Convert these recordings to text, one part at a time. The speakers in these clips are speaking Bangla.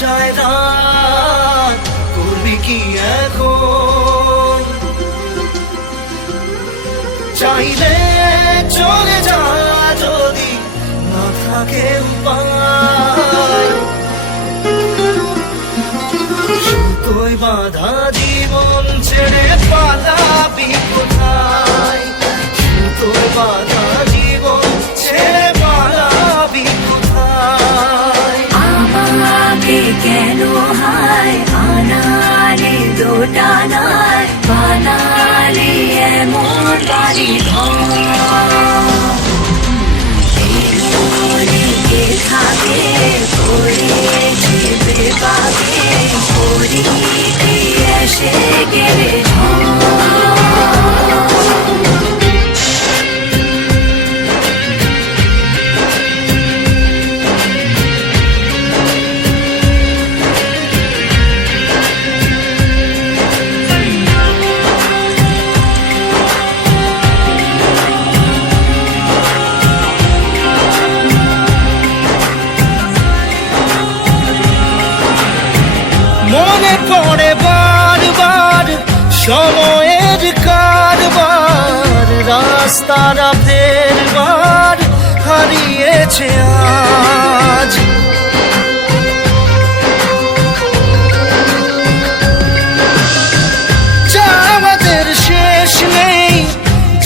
চায় রাত, করবি কি এখন? চাইলে চলে যা যদি না থাকে উপায়, সুতোয় বাঁধা জীবন ছেড়ে পালাবি কোথায়? সুতোয় বাঁধা জীবন ছেড়ে পালাবি কোথায়? আমাকে কেন হায় আনালি দোটানায় বানালি এমন বাড়ি ঘরে থাকে পড়েছি বেবাকে পড়ি এসে গেলে মনে পড়ে বারবার সময়ের কারবার, রাস্তারা ফেরবার হারিয়েছে আজ। যা আমাদের শেষ নেই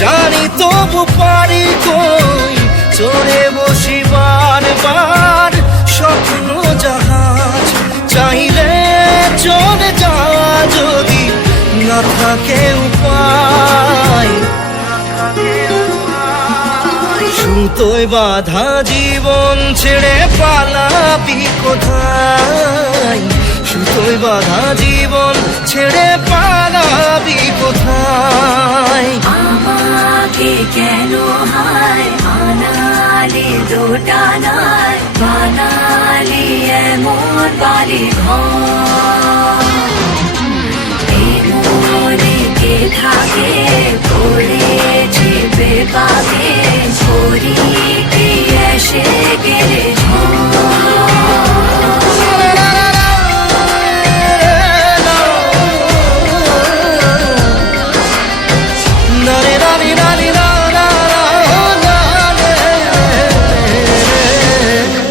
জানি, তবু পারি কই চড়ে বসি বারবার স্বপ্ন জাহাজ। চাইলে চলে যা যদি না থাকে উপায়, সুতোয় বাঁধা জীবন ছেড়ে পালাবি কোথায়? সুতোয় বাঁধা জীবন ছেড়ে পালাবি কোথায়? আমাকে কেন হায় আনালি দোটানায় বানালি এমন বাড়ি ঘরে থাকে পড়েছি বেবাকে পড়ি এসে গেলে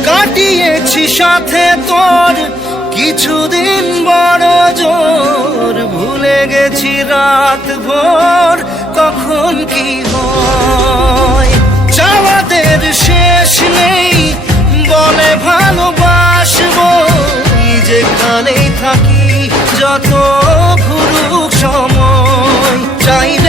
কাটিয়েছি সাথে তোর কিছুদিন বড় জোর, ভুলে গেছি রাত ভোর কখন কি হয়। চাওয়াদের শেষ নেই বলে ভালোবাসবো, যেখানেই থাকি যত ঘুরুক সময়। চাইলে